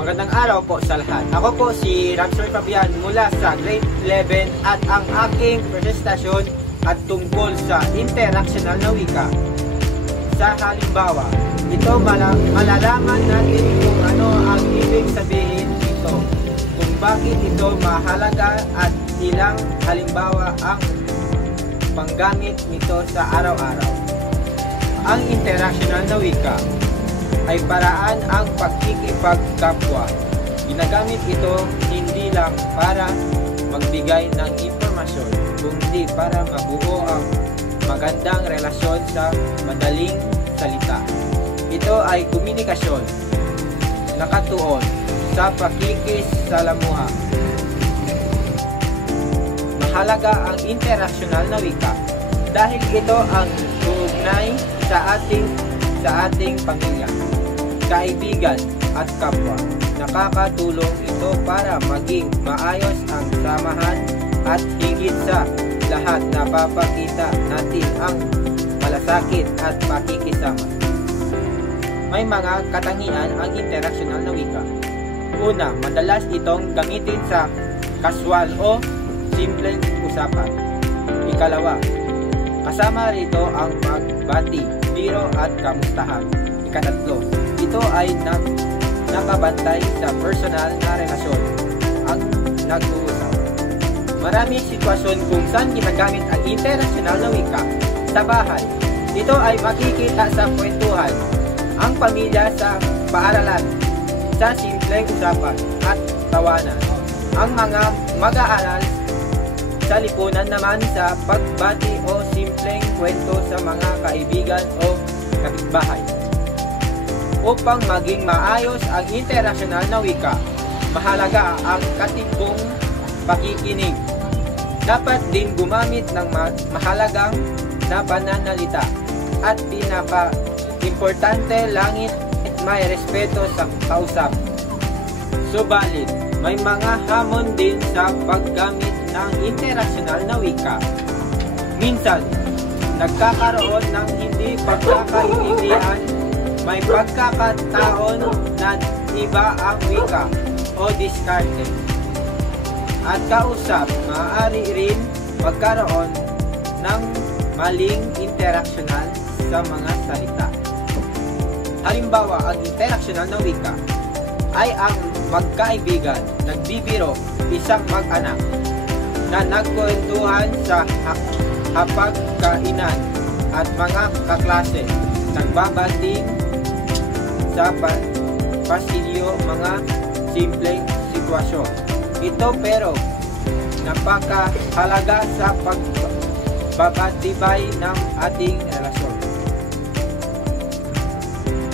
Magandang araw po sa lahat. Ako po si Ramsey Fabian mula sa grade 11 at ang aking presentasyon at tungkol sa interactional na wika. Sa halimbawa, ito malalaman natin kung ano ang ibig sabihin ito, kung bakit ito mahalaga at ilang halimbawa ang panggamit nito sa araw-araw. Ang interactional na wika ay paraan ang pagkikipagkapwa. Ginagamit ito hindi lang para magbigay ng impormasyon, kundi para mabuo ang magandang relasyon sa madaling salita. Ito ay komunikasyon, nakatuon sa pakikisalamuha. Mahalaga ang interactional na wika dahil ito ang uugnay sa ating pamilya, kaibigan at kapwa. Nakakatulong ito para maging maayos ang samahan at higit sa lahat napapakita natin ang malasakit at pakikisama. May mga katangian ang interactional na wika. Una, madalas itong gamitin sa casual o simpleng usapan. Ikalawa, kasama rito ang pagbati, biro at kamustahan. Ikatatlo, ito ay nakabantay sa personal na relasyon ang nag-uusap. Maraming sitwasyon kung saan ginagamit ang interactional na wika. Sa bahay, ito ay makikita sa kwentuhan, ang pamilya sa paaralan, sa simpleng usapan at tawanan. Ang mga mag-aaral sa lipunan naman sa pagbati o simpleng kwento sa mga kaibigan o kapitbahay. Upang maging maayos ang interactional na wika, mahalaga ang katibong pakikinig. Dapat din gumamit ng mahalagang na pananalita at pinaka-importante langit at may respeto sa kausap. Subalit, may mga hamon din sa paggamit ng interactional na wika. Minsan, nagkakaroon ng hindi pagkakaintindihan, may pagkakataon na iba ang wika o diskarte. At kausap, maaari rin magkaroon ng maling interactional sa mga salita. Halimbawa, ang interactional na wika ay ang magkaibigan, nagbibiro, isang mag-anak, na nagkwentuhan sa hapagkainan at mga kaklase, nagbabanding sa pasilyo, mga simpleng sitwasyon. Ito pero napakahalaga sa pagpapatibay ng ating relasyon.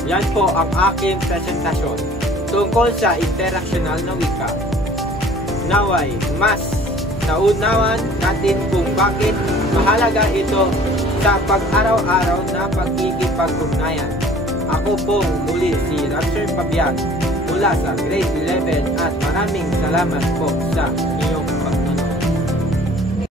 Yan po ang aking presentasyon tungkol sa interactional na wika. Naway, mas naunawan natin kung bakit mahalaga ito sa pag-araw-araw na pagkikipag-ugnayan. Ako pong muli si Ramsey Fabian mula sa grade 11 at maraming salamat po sa